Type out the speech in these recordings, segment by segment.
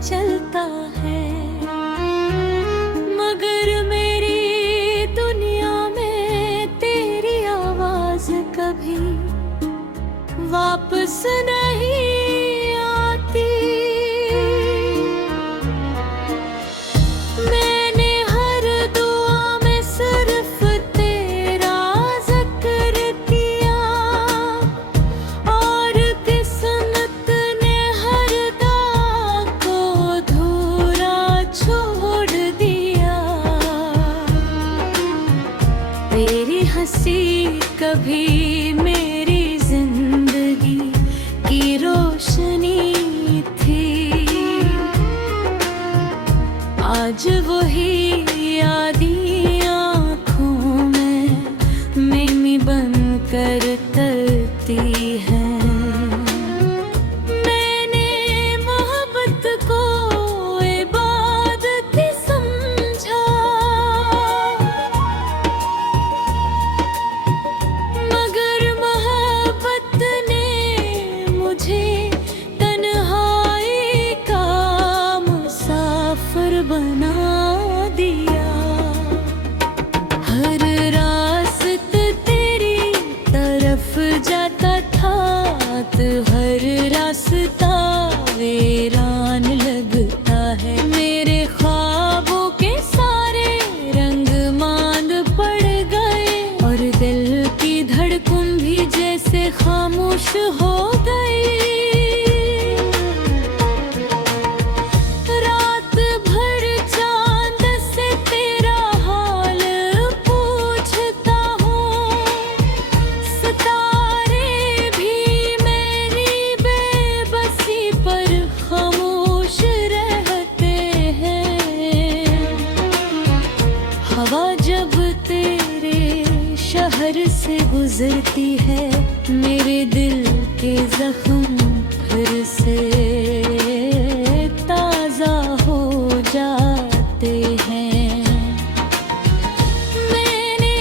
चलता है, मगर मेरी दुनिया में तेरी आवाज कभी वापस नहीं आती। मैंने हर दुआ में सिर्फ तेरा जिक्र किया, और किस्मत ने हर दाग को अधूरा छोड़ दिया। तेरी हंसी कभी मेरी जिंदगी की रोशनी थी, आज वही यादें आँखों में मिमी बनकर तरती हैं। मैंने मोहब्बत को इबादत समझा, मगर मोहब्बत ने मुझे तन्हाई का मुसाफिर बना दिया। हर रास्ता तेरी तरफ जाता था, तो हर रास्ता वीरान लगता है। मेरे ख्वाबों के सारे रंग मांद पड़ गए, और दिल की धड़कन भी जैसे खामोश हो गई। रात भर चांद से तेरा हाल पूछता हूँ, सितारे भी मेरी बेबसी पर खामोश रहते हैं। हवा जब तेरे शहर से गुजरती है, मेरे दिल के जख्म फिर से ताजा हो जाते हैं। मैंने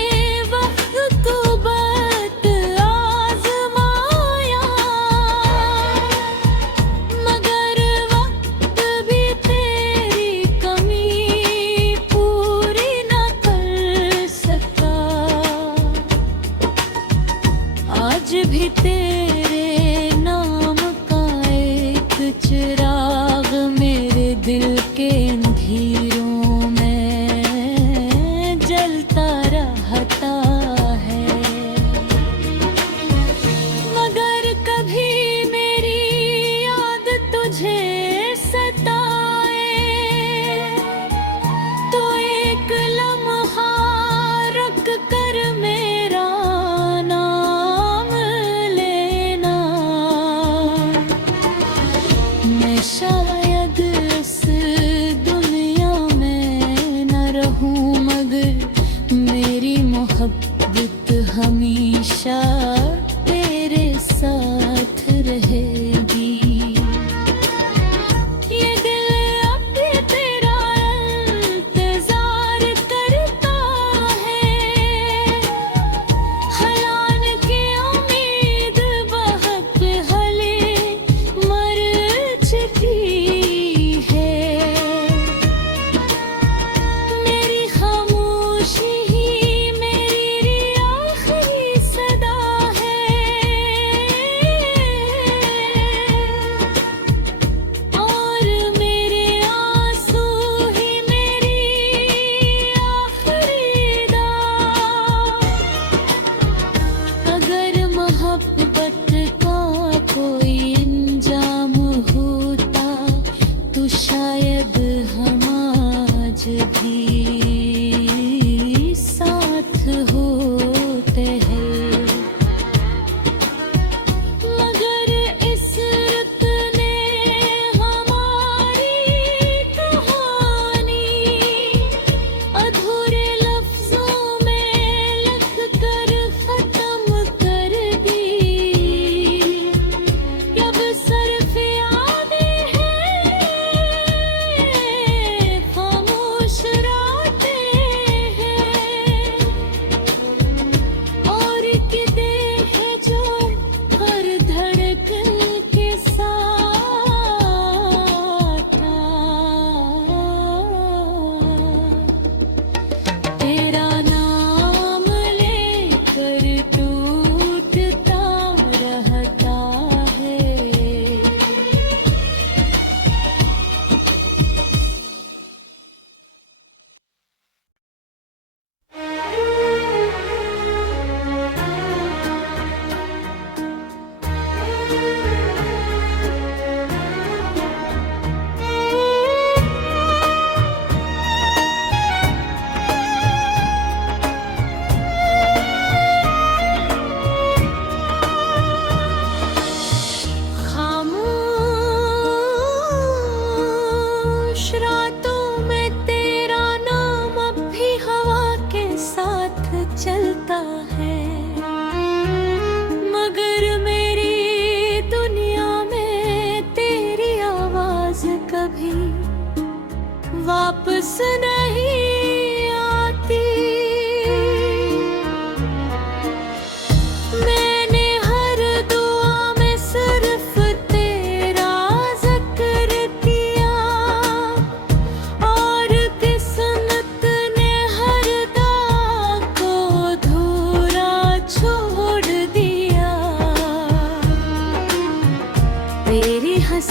वक्त को बत आजमाया, मगर वक्त भी तेरी कमी पूरी न कर सका। आज भी तेरे नाम का एक चिराग मेरे दिल के अंधेरों में जलता रहता है, मगर कभी मेरी याद तुझे सताए, तो एक लम्हा रुक कर मेरा नाम लेना। मैं शायद इस दुनिया में न रहूं, मगर मेरी मोहब्बत हमेशा तेरे साथ रहेगी। ये दिल अब भी तेरा इंतजार करता है, हलान की उम्मीद बहक हले मर चुकी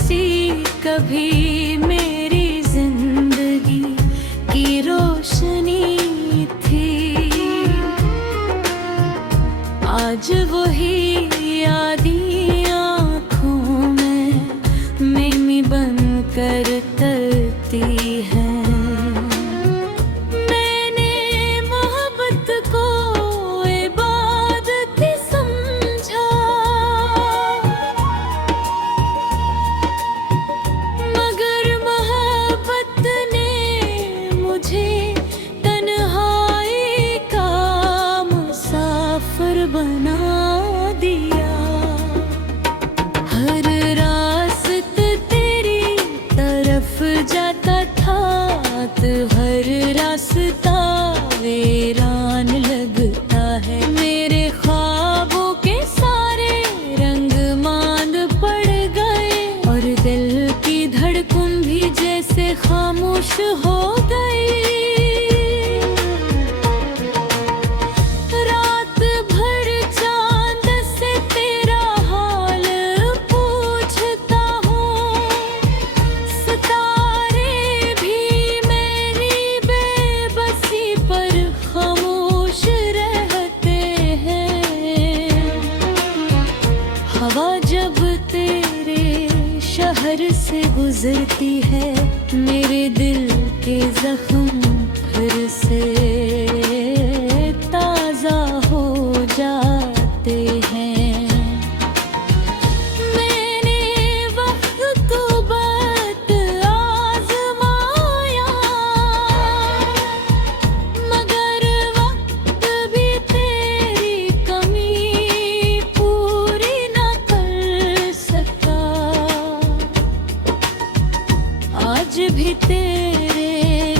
सी कभी मेरी जिंदगी की रोशनी थी, आज वही यादें आँखों में मेमी बनकर तरती हैं। मैंने मोहब्बत को इबादत समझा, मगर मोहब्बत ने मुझे तन्हाई का मुसाफिर बना दिया। हर रास्ते तेरी तरफ जाता था तो हर रास्ता वीरान लगता है। मेरे ख्वाबों के सारे रंग मांद पड़ गए और दिल की धड़कन भी जैसे खामोश हो गई। रात भर चांद से तेरा हाल पूछता हूँ, सितारे भी मेरी बेबसी पर खामोश रहते हैं। हवा जब तेरे शहर से गुजरती है, मेरे दिल के जख्म फिर से ताज़ा हो जाते हैं। मैंने वक्त को बत आज़माया, मगर वक्त भी तेरी कमी पूरी न कर सका। आज भी तेरे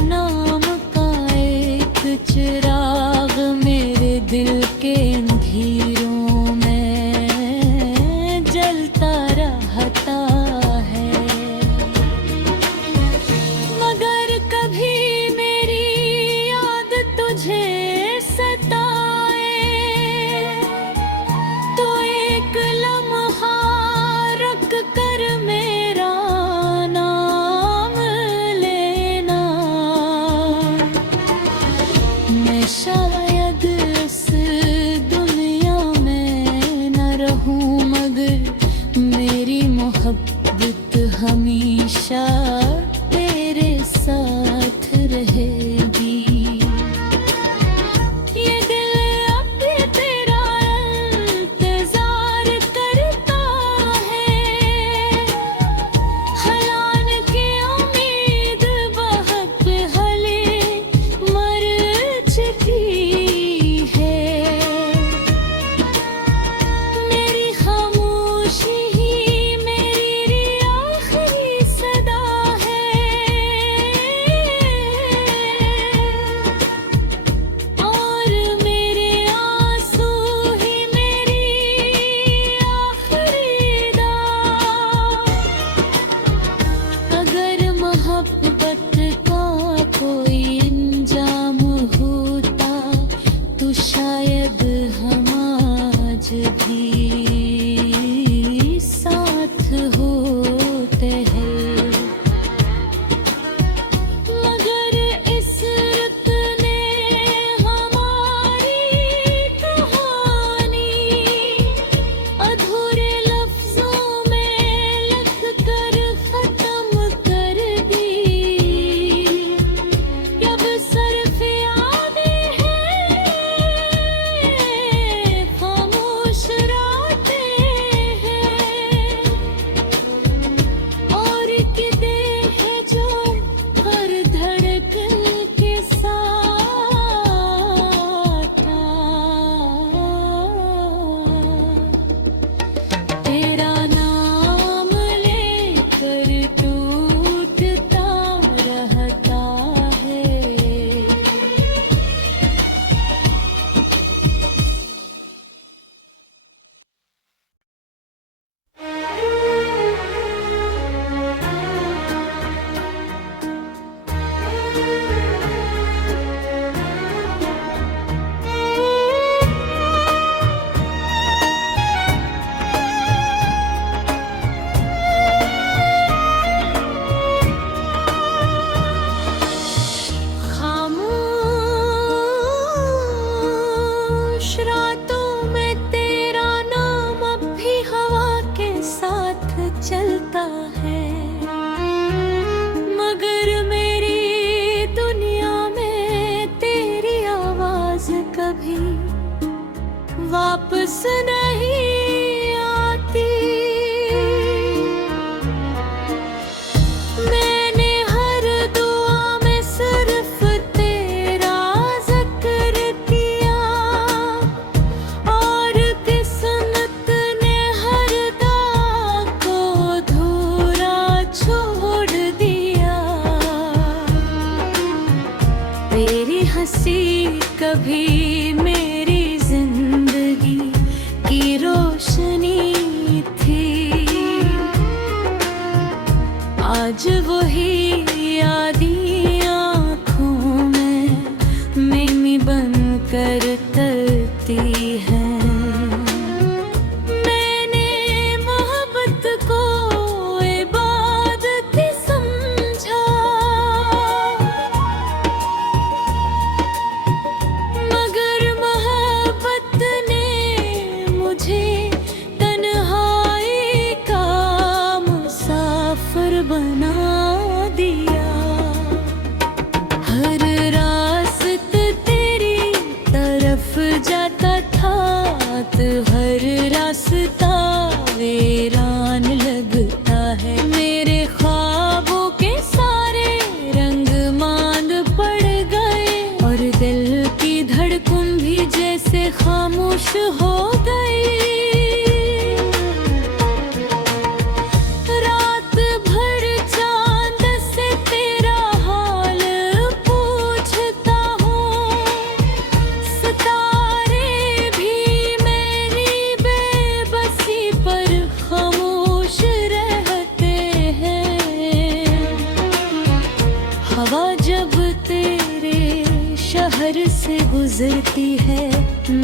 नाम का एक चिराग मेरे दिल के अंधेरों में जलता रहता है। मगर कभी मेरी याद तुझे सताए तो एक लम्हा रख कर मेरा नाम लेना। मैं शायद इस दुनिया में न रहूं, मगर मेरी मोहब्बत हमेशा तेरे साथ रहेगी। ये दिल अब भी तेरा इंतजार करता है। हलान की उम्मीद बहक हले मर चुकी है। मेरी खामोशी ही मेरी आखिरी सदा है। होता है, मगर मेरी दुनिया में तेरी आवाज कभी वापस नहीं आती। मैंने हर दुआ में सिर्फ तेरा जिक्र किया, और किस्मत ने हर दाग को अधूरा छोड़ दिया। तेरी हंसी कभी मेरी जिंदगी की रोशनी थी, आज वही यादें आँखों में मिमी बनकर तरती हैं। मैंने मोहब्बत को इबादत समझा, मगर मोहब्बत ने मुझे तन्हाई का मुसाफिर बना दिया। हर रास्ते तेरी तरफ जाता था, तो हर रास्ता वीरान लगता है। मेरे ख्वाबों के सारे रंग मांद पड़ गए, और दिल की धड़कन भी जैसे खामोश हो गई। रात भर चांद से तेरा हाल पूछता हूँ, सितारे भी मेरी बेबसी पर खामोश रहते हैं। हवा जब तेरे शहर से गुजरती है,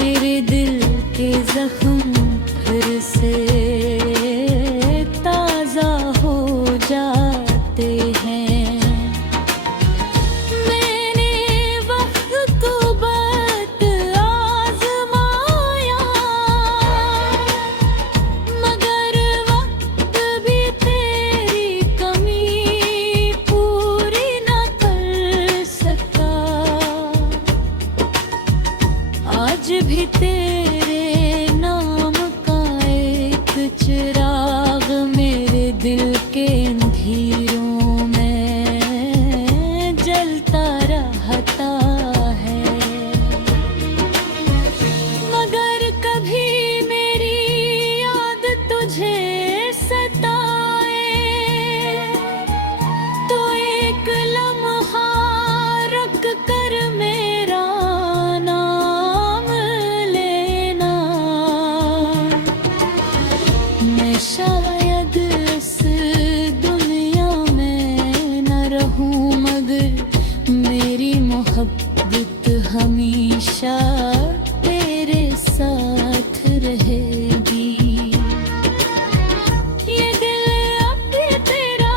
मेरे दिल के जख्म फिर से ताजा हो जाते हैं। मैंने वक्त को बत आजमाया, मगर वक्त भी तेरी कमी पूरी न कर सका। आज भी तेरे नाम का एक चिराग मेरे दिल के अंधेरों में जलता रहता है, मगर कभी मेरी याद तुझे सताए, तो एक लम्हा रख कर मेरा नाम लेना। मैं शायद इस दुनिया में न रहूं, मगर मेरी मोहब्बत हमेशा तेरे साथ रहेगी। ये दिल अब भी तेरा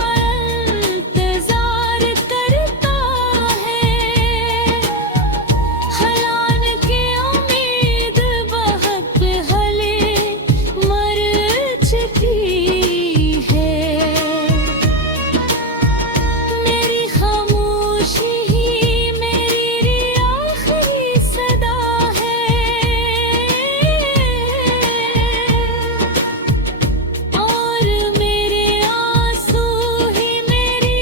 इंतजार करता है, हलान की उम्मीद बहक हले मर चुकी है। मेरी खामोशी ही मेरी आखिरी सदा है, और मेरे आंसू ही मेरी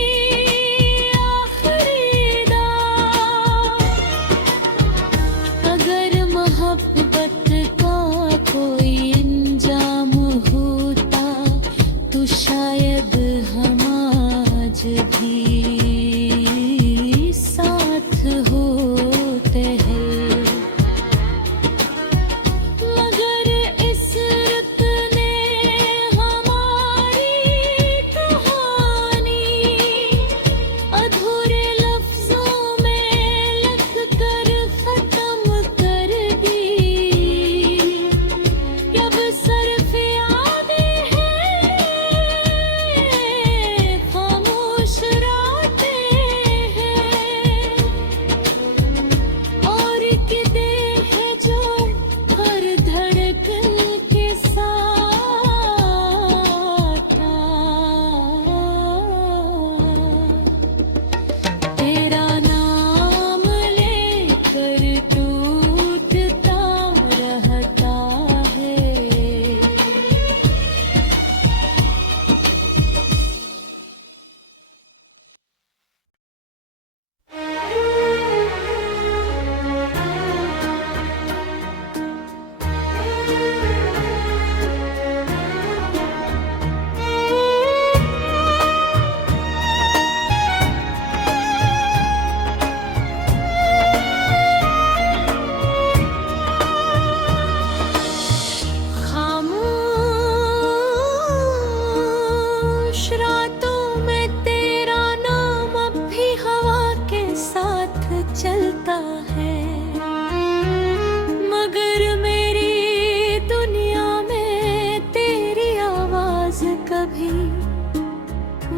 आखिरी दाग। अगर मोहब्बत का कोई इंजाम होता, तो शायद हम आज भी साथ होते हैं। मगर इस रुत ने हमारी कहानी अधूरे लफ्जों में लिख कर खत्म कर दी। अब सिर्फ यादें हैं खामोश रात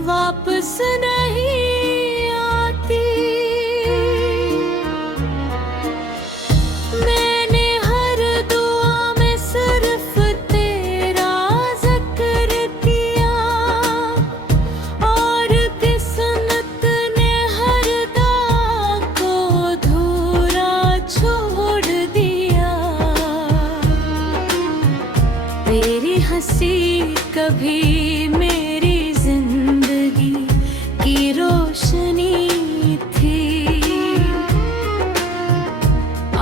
वापस नहीं आती। मैंने हर दुआ में सिर्फ तेरा जिक्र किया, और किस्मत ने हर दाग को अधूरा छोड़ दिया। तेरी हंसी कभी मेरी जिंदगी की रोशनी थी,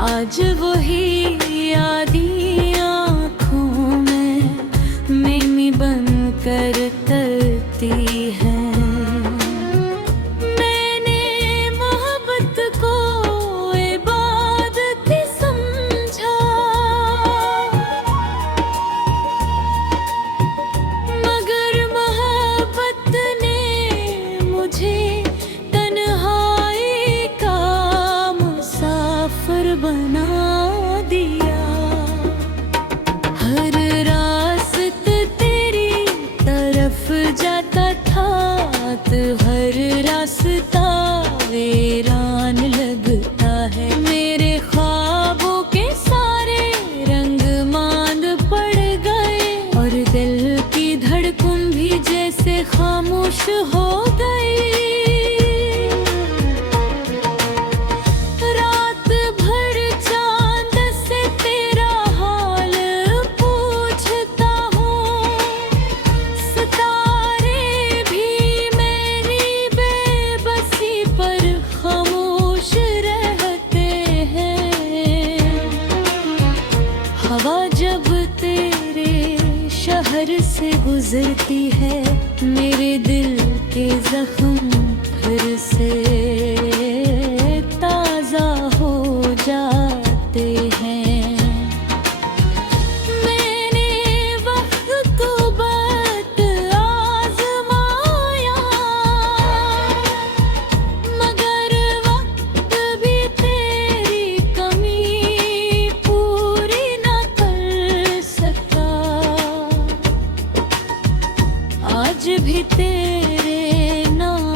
आज वही यादें आँखों में मिमी बनकर तरती हैं। मैंने मोहब्बत को इबादत समझा, मगर मोहब्बत ने मुझे तन्हाई का मुसाफिर बना दिया। हर रास्ते तेरी तरफ जाता था, तो हर रास्ता वीरान लगता है। मेरे ख्वाबों के सारे रंग मांद पड़ गए, और दिल की धड़कन भी जैसे खामोश हो गई। रात भर चांद से तेरा हाल पूछता हूँ, सितारे भी मेरी बेबसी पर खामोश रहते हैं। हवा जब तेरे शहर से गुजरती है, मेरे दिल के जख्म फिर से ताजा हो जाते हैं। मैंने वक्त को बत आजमाया, मगर वक्त भी तेरी कमी पूरी न कर सका। आज भी तेरे नाम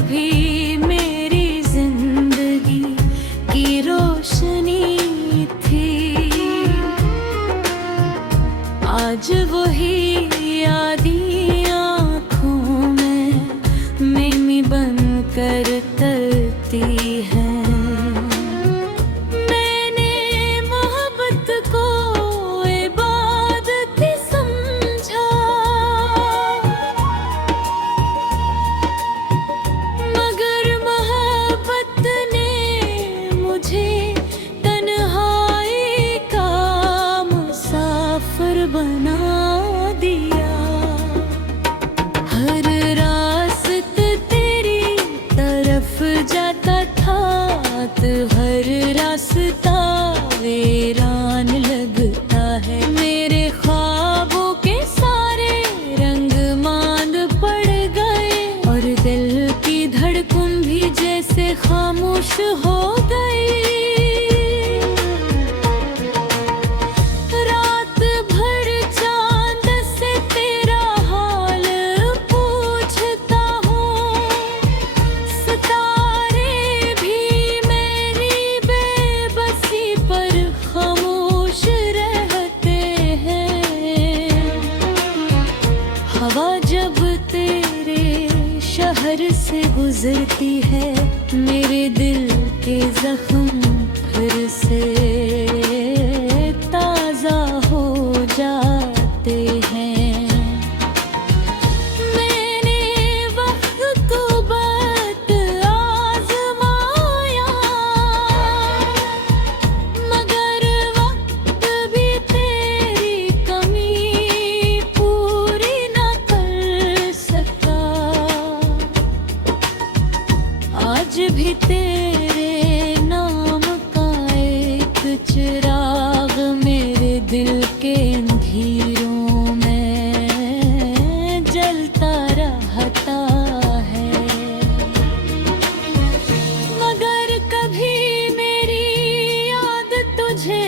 कभी मेरी जिंदगी की रोशनी थी, आज वही यादें आँखों में मेमी बनकर तरती है। मैंने मोहब्बत को इबादत समझा, मगर मोहब्बत ने मुझे तन्हाई का मुसाफिर बना दिया। हर रास्ता तेरी तरफ जाता था, तो हर रास्ता वीरान लगता है। मेरे ख्वाबों के सारे रंग मांद पड़ गए, और दिल की धड़कन भी जैसे खामोश हो गई। रात भर चांद से तेरा हाल पूछता हूँ, सितारे भी मेरी बेबसी पर खामोश रहते हैं। हवा जब तेरे शहर से गुजरती है, मेरे दिल के जख्म फिर से ताजा हो जाते हैं। मैंने वक्त को बत आजमाया, मगर वक्त भी तेरी कमी पूरी न कर सका। आज भी तेरे नाम का एक चिराग मेरे दिल के अंधेरों में जलता रहता है। मगर कभी मेरी याद तुझे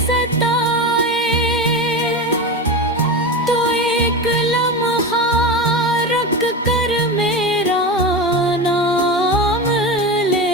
सताए, तो एक लम्हा रुक कर मेरा नाम ले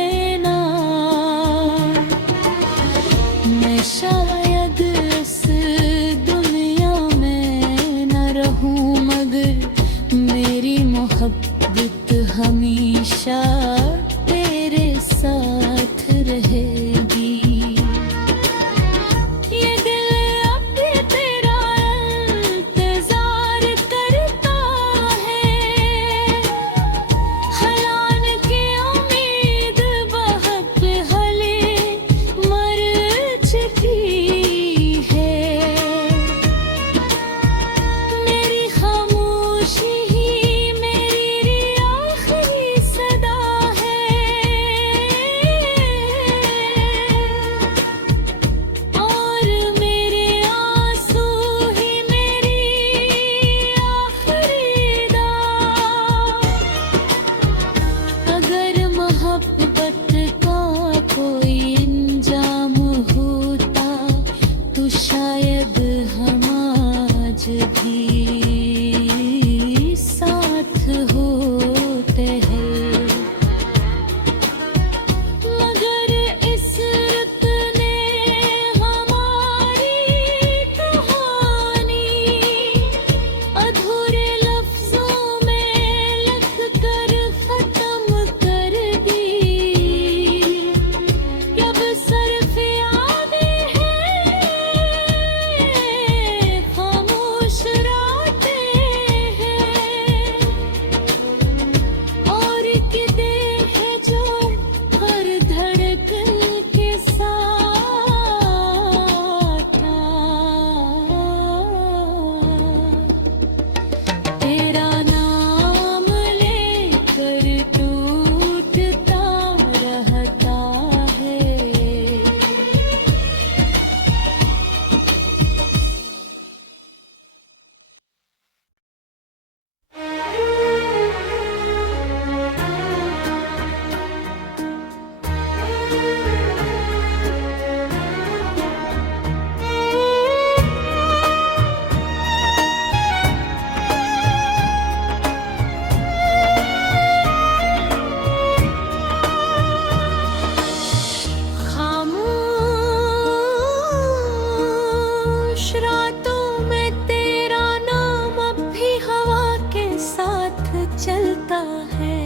होता है,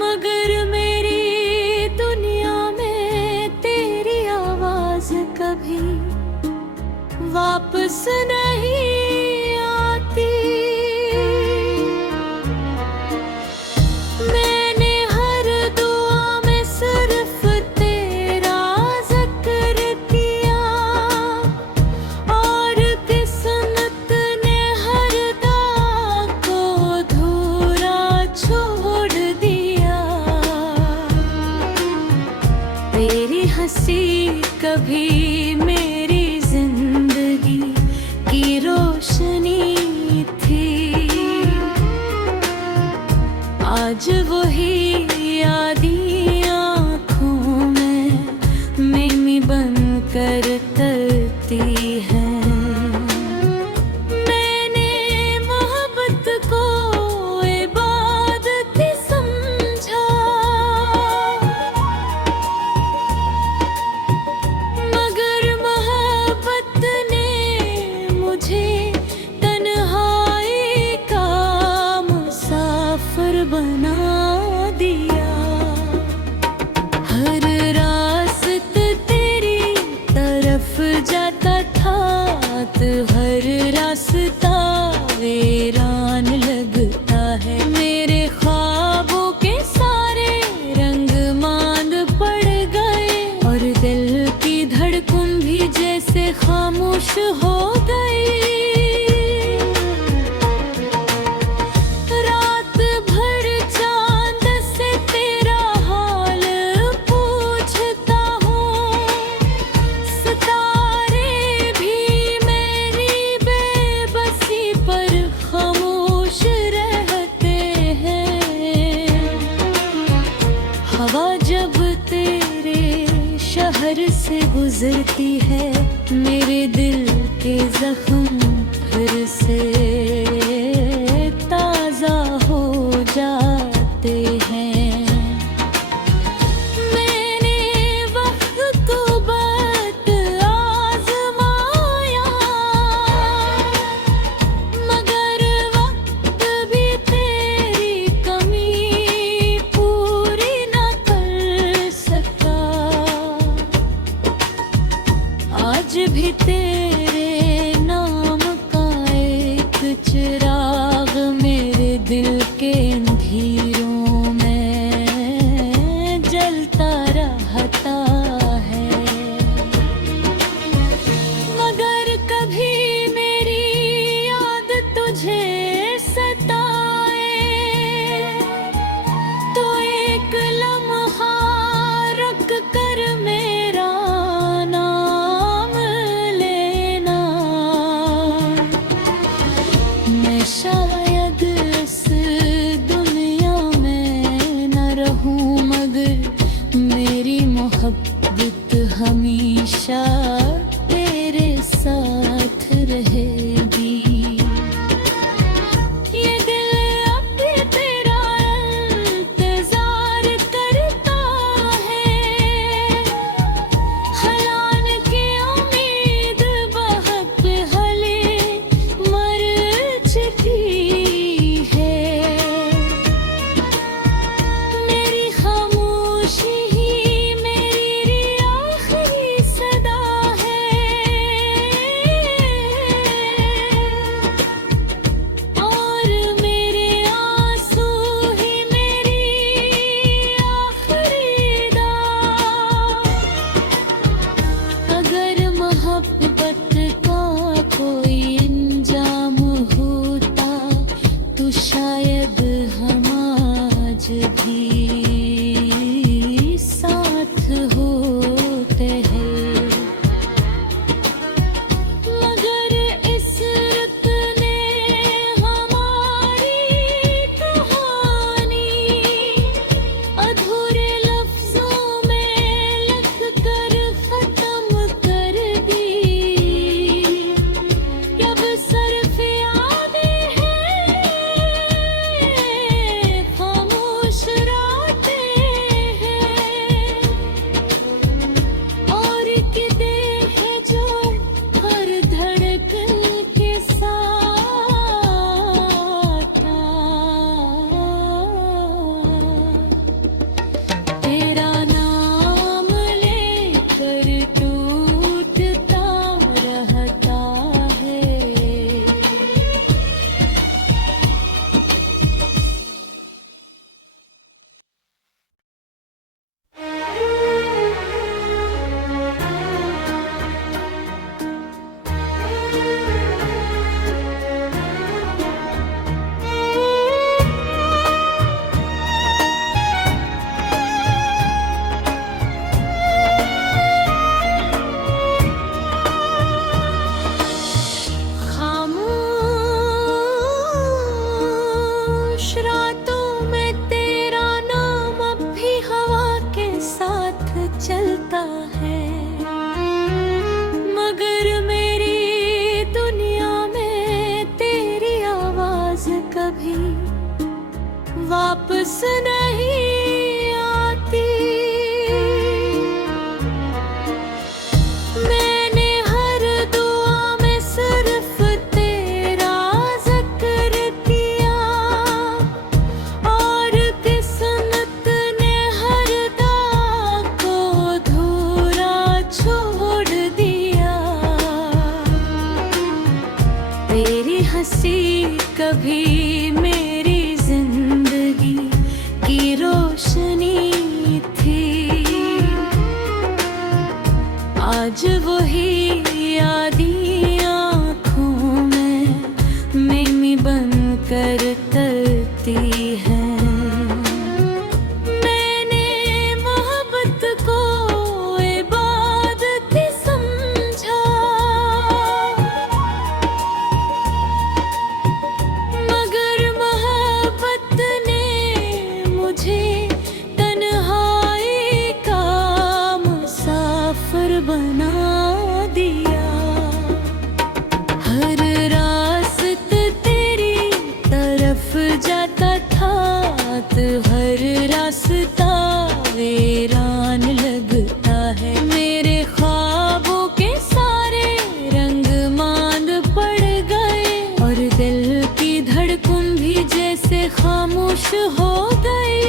मगर मेरी दुनिया में तेरी आवाज कभी वापस नहीं आती। मैंने हर दुआ में सिर्फ तेरा जिक्र किया, और किस्मत ने हर दाग को अधूरा छोड़ दिया। तेरी हंसी कभी मेरी जिंदगी की रोशनी थी, आज वही यादें आँखों में मिमी बनकर तरती हैं। मैंने मोहब्बत को इबादत समझा, मगर मोहब्बत ने मुझे तन्हाई का मुसाफिर बना दिया। हर रास्ता तेरी तरफ जाता था, तो हर रास्ता वीरान लगता है। मेरे ख्वाबों के सारे रंग मांद पड़ गए, और दिल की धड़कन भी जैसे खामोश हो गई। रात भर चांद से तेरा हाल पूछता हूँ, सितारे भी मेरी बेबसी पर खामोश रहते हैं। हवा जब तेरे शहर से गुजरती है, मेरे दिल के जख्म फिर से ताजा हो जाते हैं। मैंने वक्त को बद आजमाया, मगर वक्त भी तेरी कमी पूरी न कर सका। आज भी तेरे नाम का एक चिराग मेरे दिल के अंधेरों में जलता रहता है, मगर कभी मेरी याद तुझे सताए, तो एक लम्हा रख कर मेरा नाम लेना। मैं शायद इस दुनिया में न रहूं, मगर मेरी मोहब्बत हमेशा तेरे साथ रहेगी। ये दिल अब भी तेरा इंतजार करता है, हलान की उम्मीद बहक हले मर चुकी है। मेरी खामोशी ही मेरी आखिरी सदा कभी वापस नहीं आती। मैंने हर दुआ में सिर्फ तेरा जिक्र किया और किस्मत ने हर दाग को अधूरा छोड़ दिया। तेरी हंसी कभी मेरी जिंदगी की रोशनी थी। आज वही यादें आँखों में मिमी बनकर तरती हैं। मैंने मोहब्बत को इबादत समझा, मगर मोहब्बत ने मुझे तन्हाई का मुसाफिर बना दिया। हर रास्ते तेरी तरफ जाता था तो हर रास्ता वीरान लगता है। मेरे ख्वाबों के सारे रंग मांद पड़ गए और दिल की धड़कन भी जैसे खामोश हो गई।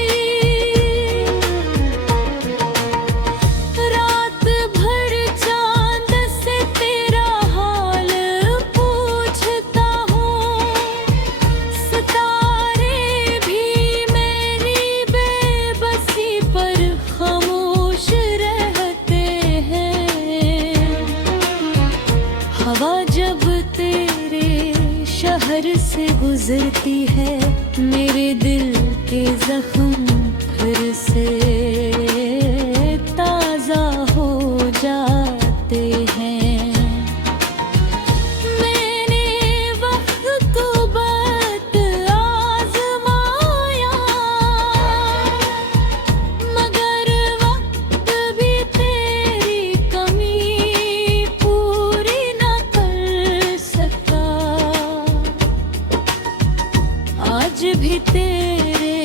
रात भर चांद से तेरा हाल पूछता हूँ, सितारे भी मेरी बेबसी पर खामोश रहते हैं। हवा जब तेरे शहर से गुजरती है मेरे दिल के जख्म फिर से ताज़ा हो जाते हैं। मैंने वक्त को बद आज़माया, मगर वक्त भी तेरी कमी पूरी न कर सका। आज भी तेरे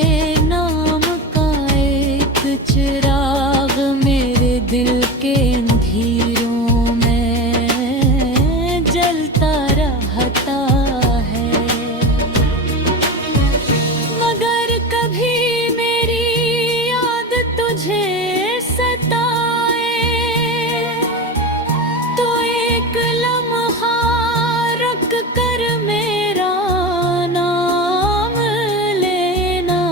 नाम का एक चिराग मेरे दिल के अंधेरों में जलता रहता है। मगर कभी मेरी याद तुझे सताए तो एक लम्हा रुक कर मेरा नाम लेना।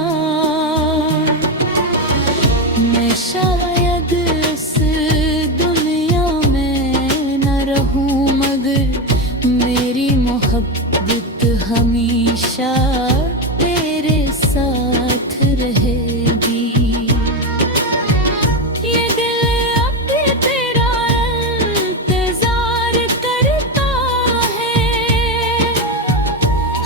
मैं शायद इस दुनिया में न रहूं, मगर मेरी मोहब्बत हमेशा तेरे साथ रहेगी। ये दिल अब भी तेरा इंतजार करता है।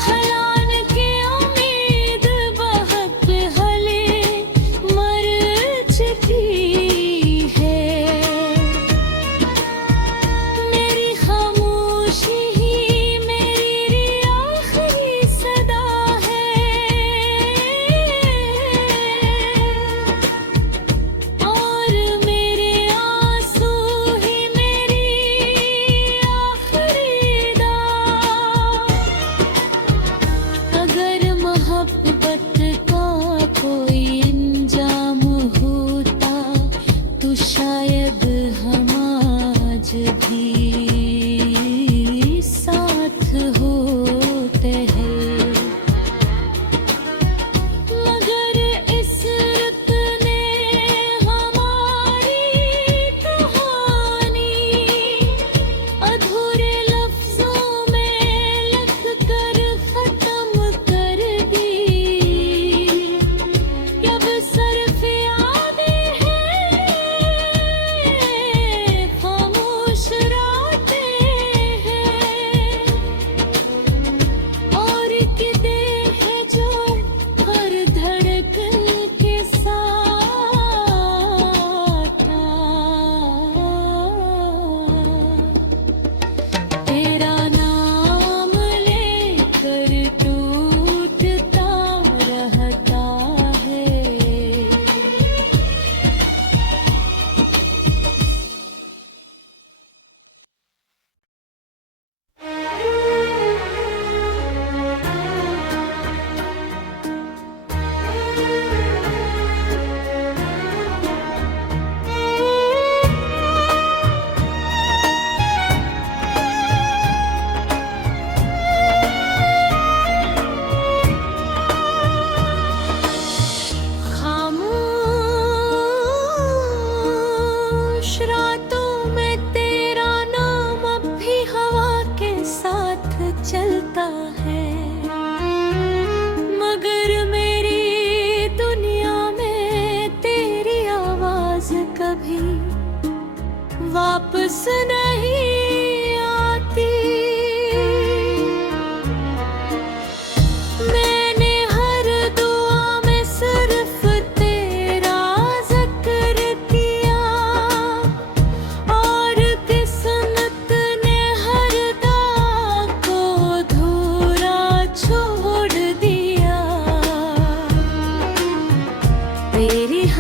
हलान की उम्मीद बहक हले मर चुकी है। मेरी खामोशी ही मेरी आखिरी सदा है और मेरे आंसू ही मेरी आखिरी दाग। अगर मोहब्बत का कोई इंजाम होता तो शायद हम आज भी साथ होते हैं। मगर इस रुत ने हमारी कहानी अधूरे लफ्जों में लिख कर खत्म कर दी।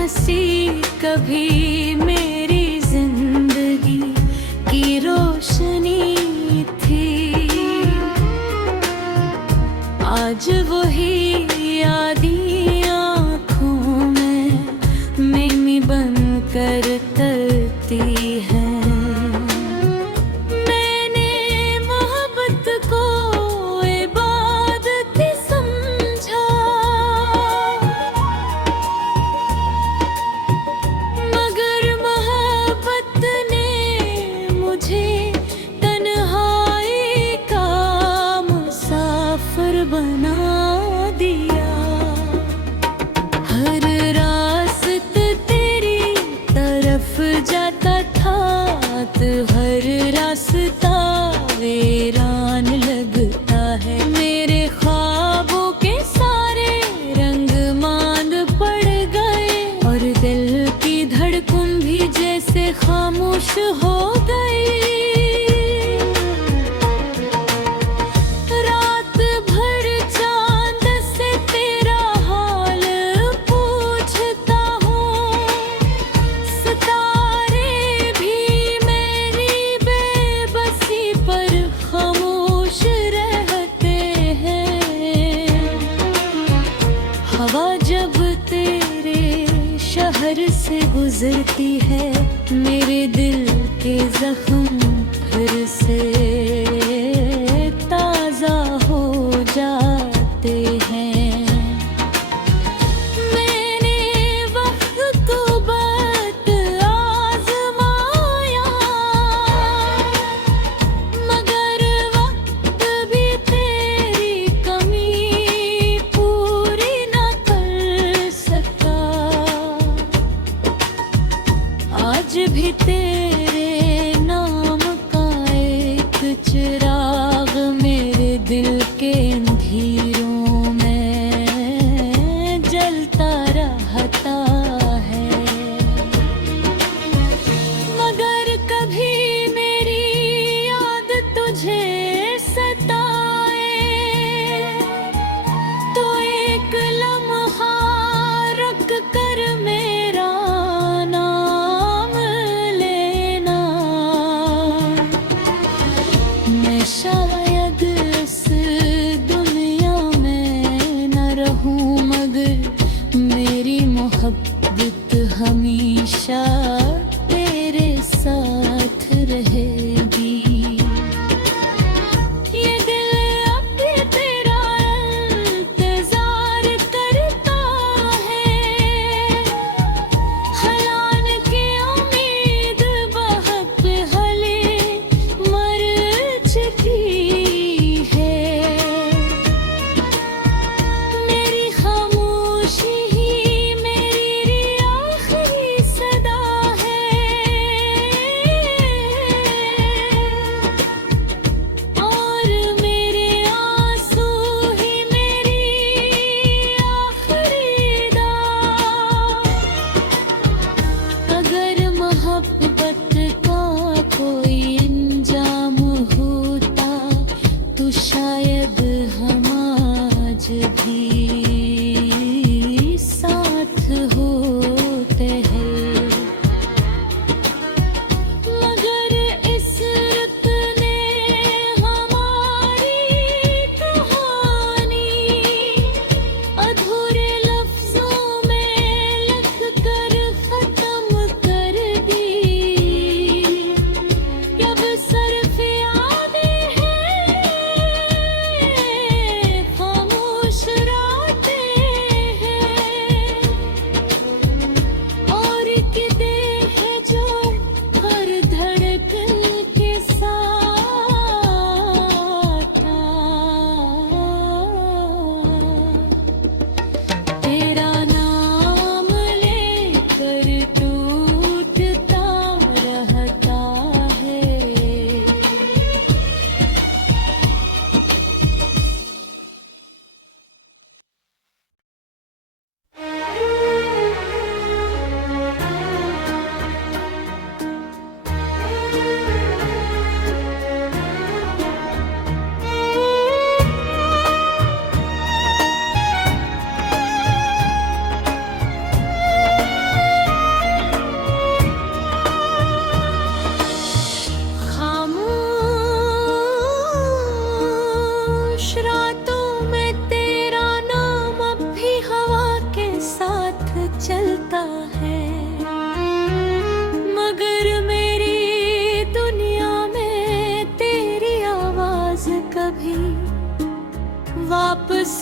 हंसी कभी मेरी जिंदगी की रोशनी थी। आज वही यादें आँखों में बन कर तरती है। मैंने मोहब्बत को इबादत समझा, मगर मोहब्बत ने मुझे तन्हाई का मुसाफिर बना दिया। हर रास्ते तेरी तरफ जाता था तो हर रास्ता वीरान लगता है। मेरे ख्वाबों के सारे रंग मांद पड़ गए और दिल की धड़कन भी जैसे खामोश हो गई। रात भर चांद से तेरा हाल पूछता हूँ, सितारे भी मेरी बेबसी पर खामोश रहते हैं। हवा जब तेरे शहर से गुजरती है, मेरे दिल के जख्म फिर से ताजा हो जाते हैं। मैंने वक्त को बत आजमाया, मगर वक्त भी तेरी कमी पूरी न कर सका। आज भी तेरे नाम का एक चिराग मेरे दिल के अंधेरों में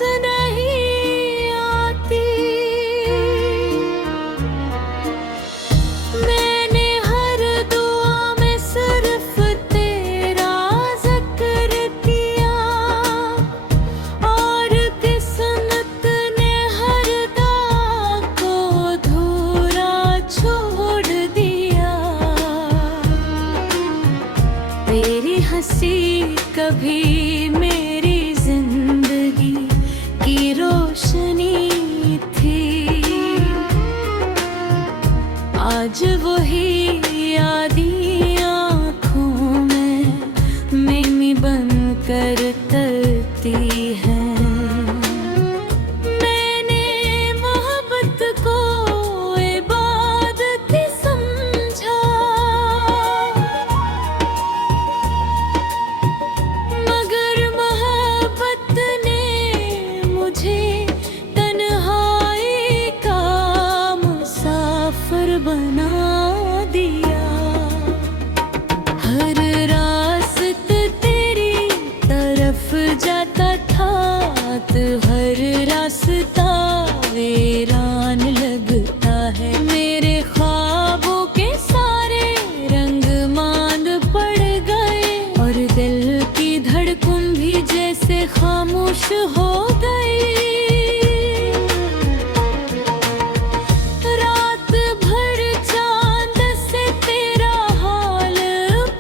नहीं आती। मैंने हर दुआ में सिर्फ तेरा जिक्र किया, और किस्मत ने हर दाग को अधूरा छोड़ दिया। तेरी हंसी कभी मेरी जिंदगी की रोशनी थी, आज वही यादें आँखों में मिमी बनकर तरती हैं। मैंने मोहब्बत को इबादत समझा, मगर मोहब्बत ने मुझे तन्हाई का मुसाफिर बना दिया। हर रास्ते तेरी तरफ जाता था, तो हर रास्ता वीरान लगता है। मेरे ख्वाबों के सारे रंग मांद पड़ गए, और दिल की धड़कन भी जैसे खामोश हो गई। रात भर चांद से तेरा हाल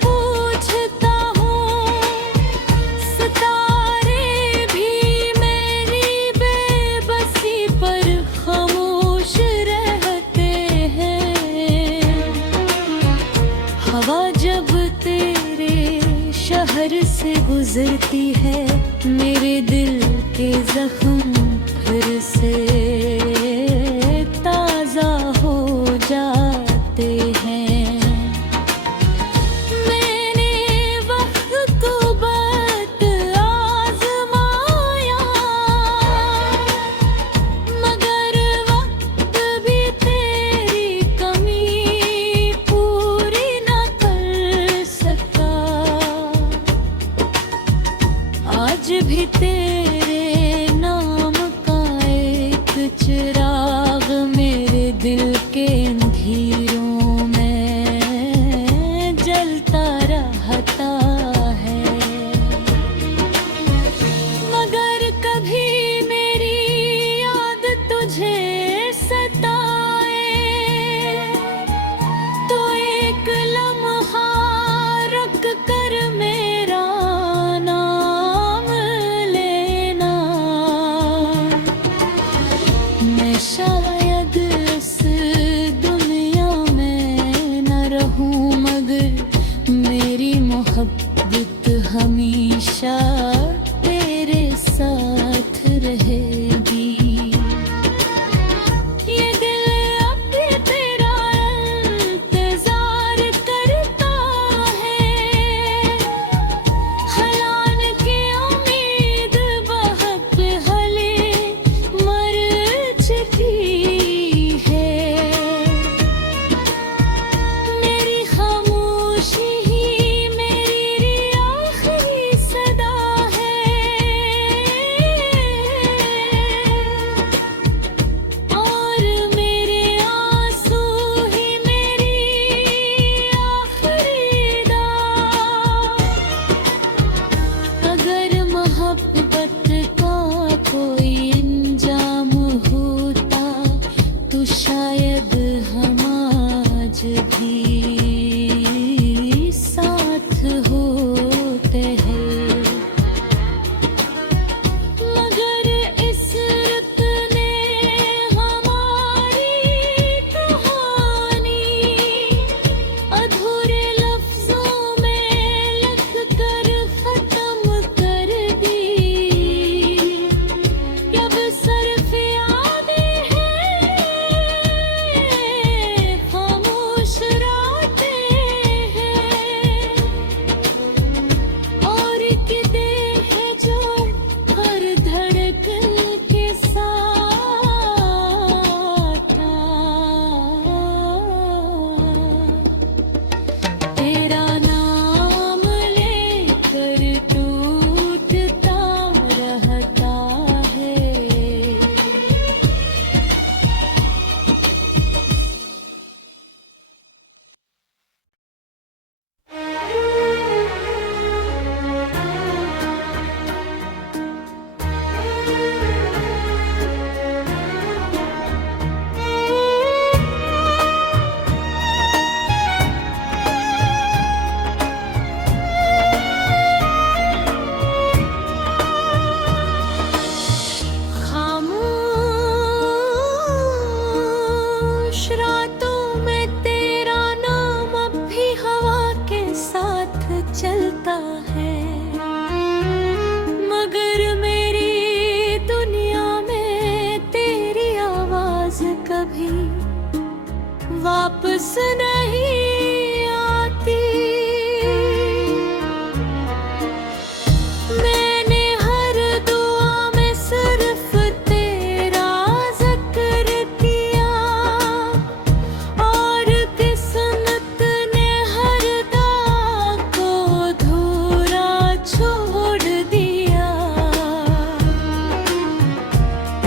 पूछता हूँ, सितारे भी मेरी बेबसी पर खामोश रहते हैं। हवा जब तेरे शहर से गुजरती है, मेरे दिल के जख्म फिर से ताजा हो जाते हैं। मैंने वक्त को बत आजमाया, मगर वक्त भी तेरी कमी पूरी न कर सका। आज भी तेरे नाम का एक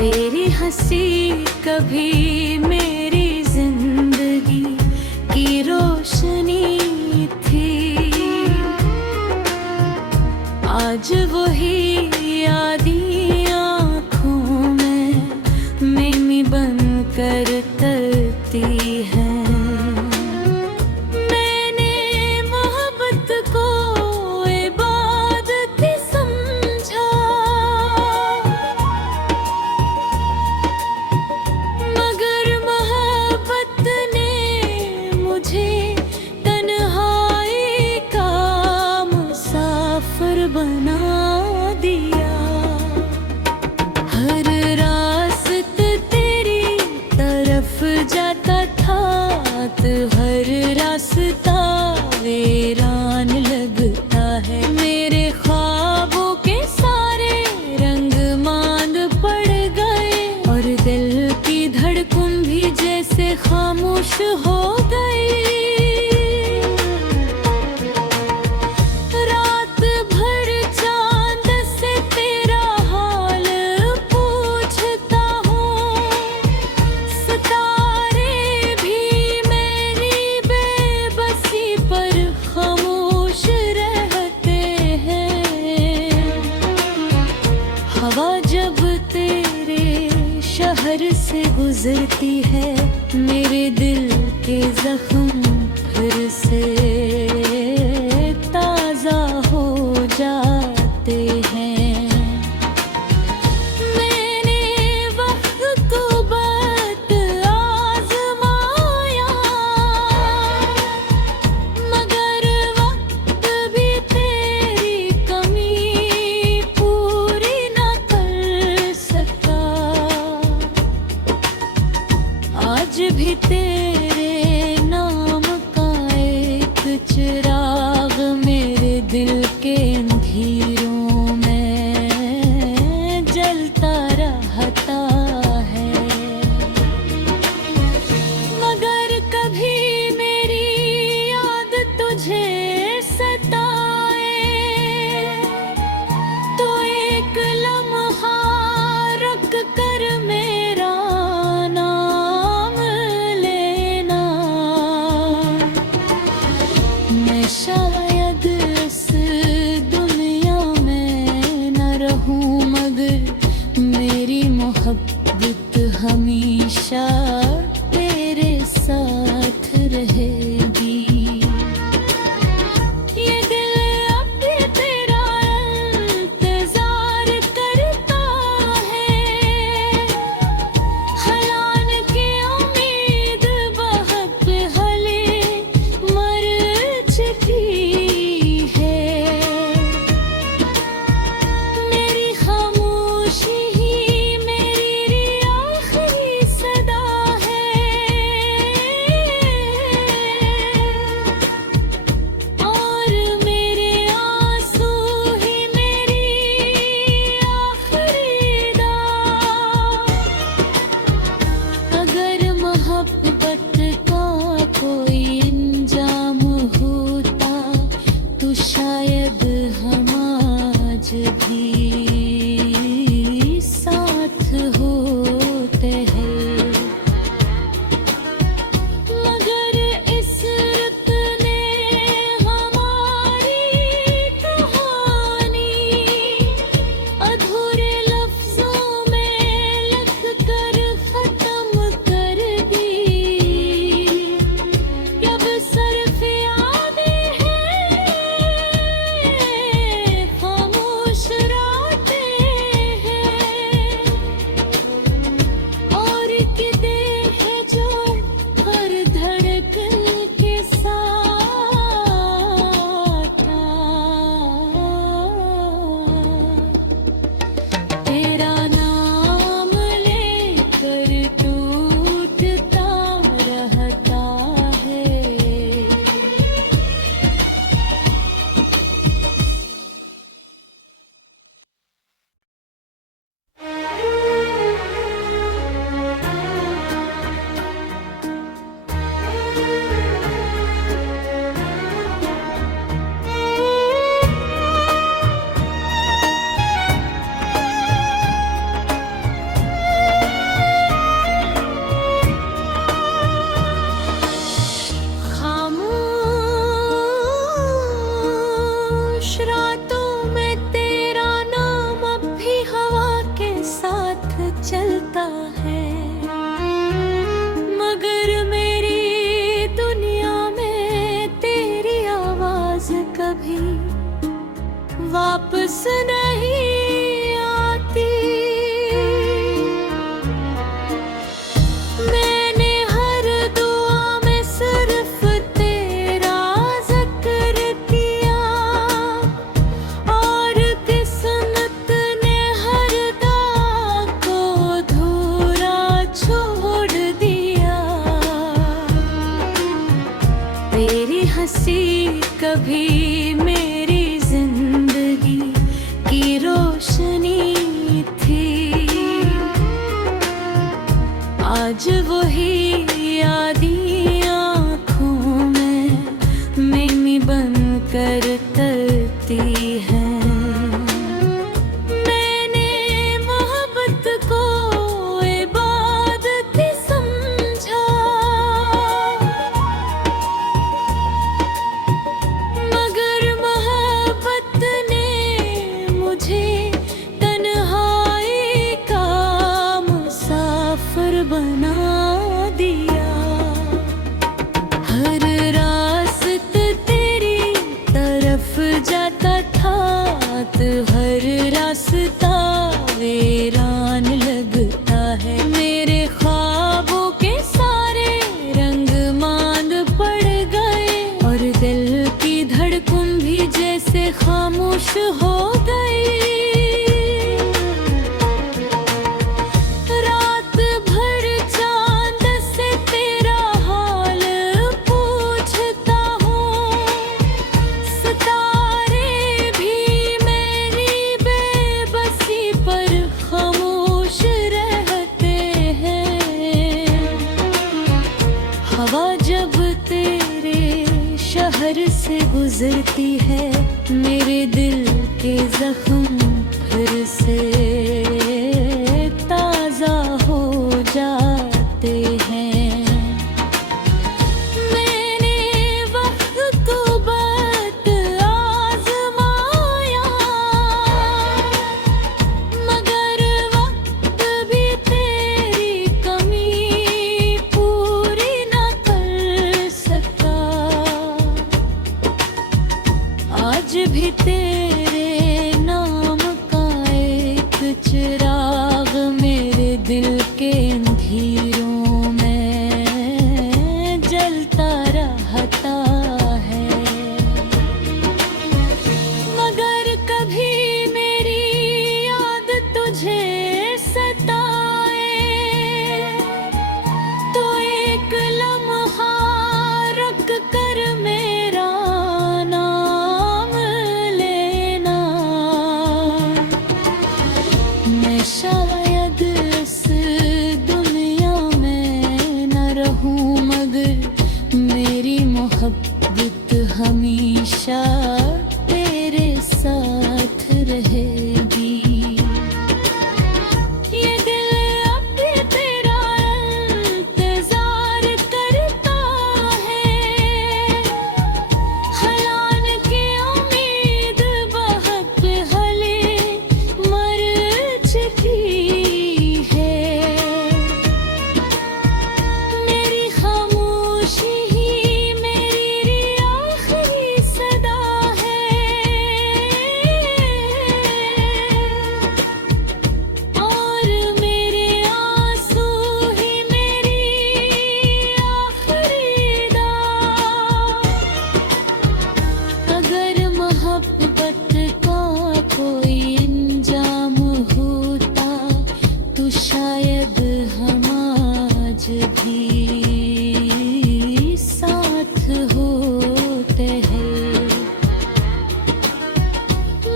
तेरी हंसी कभी मेरी जिंदगी की रोशनी थी, आज वही यादें आँखों में मेमी बनकर तरती है। मैंने मोहब्बत को इबादत समझा, मगर मोहब्बत ने मुझे तन्हाई का मुसाफिर बना दिया। हर रास्ते तेरी तरफ जाता था, तो हर रास्ता वीरान लगता है। मेरे ख्वाबों के सारे रंग मांद पड़ गए, और दिल की धड़कन भी जैसे खामोश हो गई। रात भर चांद से तेरा हाल पूछता हूँ, सितारे भी मेरी बेबसी पर खामोश रहते हैं। हवा जब तेरे शहर से गुजरती है, मेरे दिल के जख्म फिर से ताजा हो जाते हैं। मैंने वक्त को बद आजमाया, मगर वक्त भी तेरी कमी पूरी न कर सका। आज भी तेरे नाम का एक चिराग मेरे दिल के अंधेरों में जलता रहता है। मगर कभी मेरी याद तुझे सताए, तो एक लम्हा रख कर मेरा नाम लेना। मैं शायद इस दुनिया में न रहूं, मगर मेरी मोहब्बत हमेशा तेरे साथ रहेगी। ये दिल अब भी तेरा इंतजार करता है। हलान की उम्मीद बहक हले मर चुकी है। मेरी खामोशी ही मेरी आखिरी सदा है, और मेरे आंसू ही मेरी आखिरी दाग। अगर मोहब्बत का कोई इंजाम होता, तो शायद हम आज भी साथ होते हैं। मगर इस रुत ने हमारी कहानी अधूरे लफ्जों में लिख कर खत्म कर दी। अब सिर्फ यादें हैं, खामोश रातें हैं। चलता है, मगर मेरी दुनिया में तेरी आवाज कभी वापस नहीं आती। मैंने हर दुआ में सिर्फ तेरा जिक्र किया, और किस्मत ने हर दाग को अधूरा छोड़ दिया। तेरी हंसी कभी मेरी जिंदगी की रोशनी थी, आज वही यादें आँखों में मिमी बनकर तरती हैं। मैंने मोहब्बत को इबादत समझा, मगर मोहब्बत ने मुझे तन्हाई का मुसाफिर बना दिया। हर रास्ता तेरी तरफ जाता था, तो हर रास्ता वीरान लगता है। मेरे ख्वाबों के सारे रंग मांद पड़ गए, और दिल की धड़कन भी जैसे खामोश हो गई। रात भर चांद से तेरा हाल पूछता हूँ, सितारे भी मेरी बेबसी पर खामोश रहते हैं। हवा जब तेरे शहर से गुजरती है, मेरे दिल के जख्म फिर से ताजा हो जाते हैं। मैंने वक्त को बत आजमाया, मगर वक्त भी तेरी कमी पूरी न कर सका। आज भी तेरे नाम का एक चिराग मेरे दिल के अंधेरों में जलता रहता है, मगर कभी मेरी याद तुझे सताए, तो एक लम्हा रख कर मेरा नाम लेना। मैं शायद इस दुनिया में न रहूं, मगर मेरी मोहब्बत हमेशा तेरे साथ रहेगी। ये दिल अब भी तेरा इंतजार करता है, हलान की उम्मीद बहुत हले मर चुकी है। मेरी खामोशी ही मेरी आखिरी सदा है, और मेरे आंसू ही मेरी आखिरी दाग। अगर मोहब्बत का कोई इंजाम होता, तो शायद हम आज भी साथ होते हैं।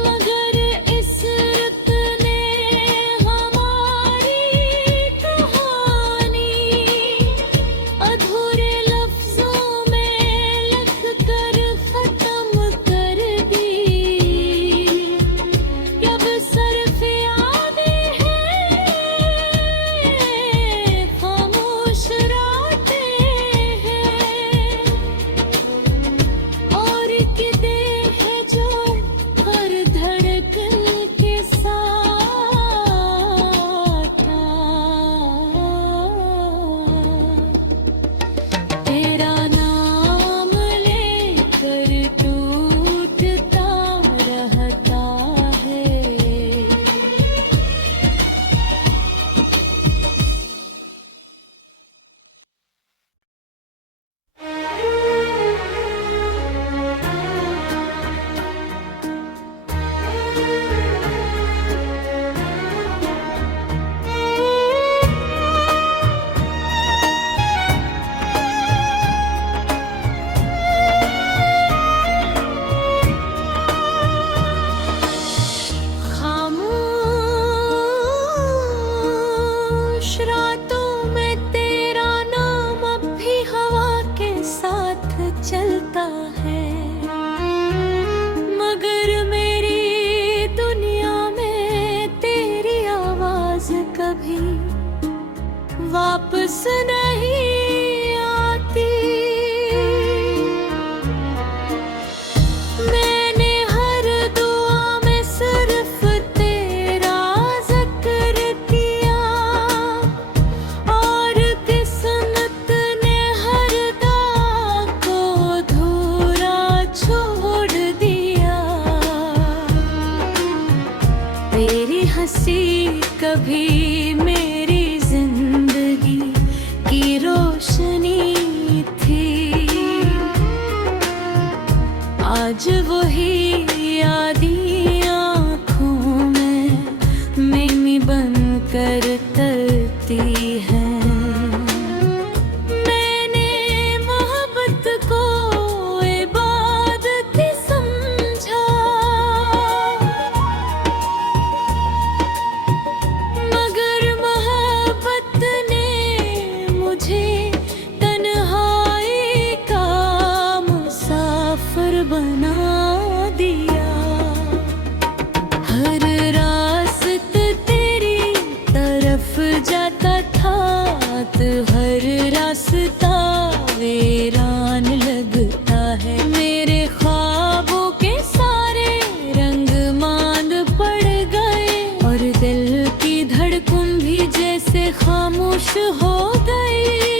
मगर इस रुत ने हमारी कहानी अधूरे लफ्जों में लिख कर खत्म कर दी। अब सिर्फ यादें हैं खामोश रात खामोश रातों में तेरा नाम अब भी हवा के साथ चलता है, मगर मेरी दुनिया में तेरी आवाज कभी वापस नहीं आती। मैंने हर दुआ में सिर्फ तेरा जिक्र किया, और किस्मत ने हर दाग को अधूरा छोड़ दिया। तेरी हंसी कभी मेरी जिंदगी की रोशनी थी, आज वही यादें आँखों में मेमी बनकर तरती हैं। मैंने मोहब्बत को इबादत समझा, मगर मोहब्बत ने मुझे तन्हाई का मुसाफिर बना दिया। हर रास्ता तेरी तरफ जाता था, तो हर रास्ता वीरान लगता है। मेरे ख्वाबों के सारे रंग मांद पड़ गए, और दिल की धड़कन भी जैसे खामोश हो गई।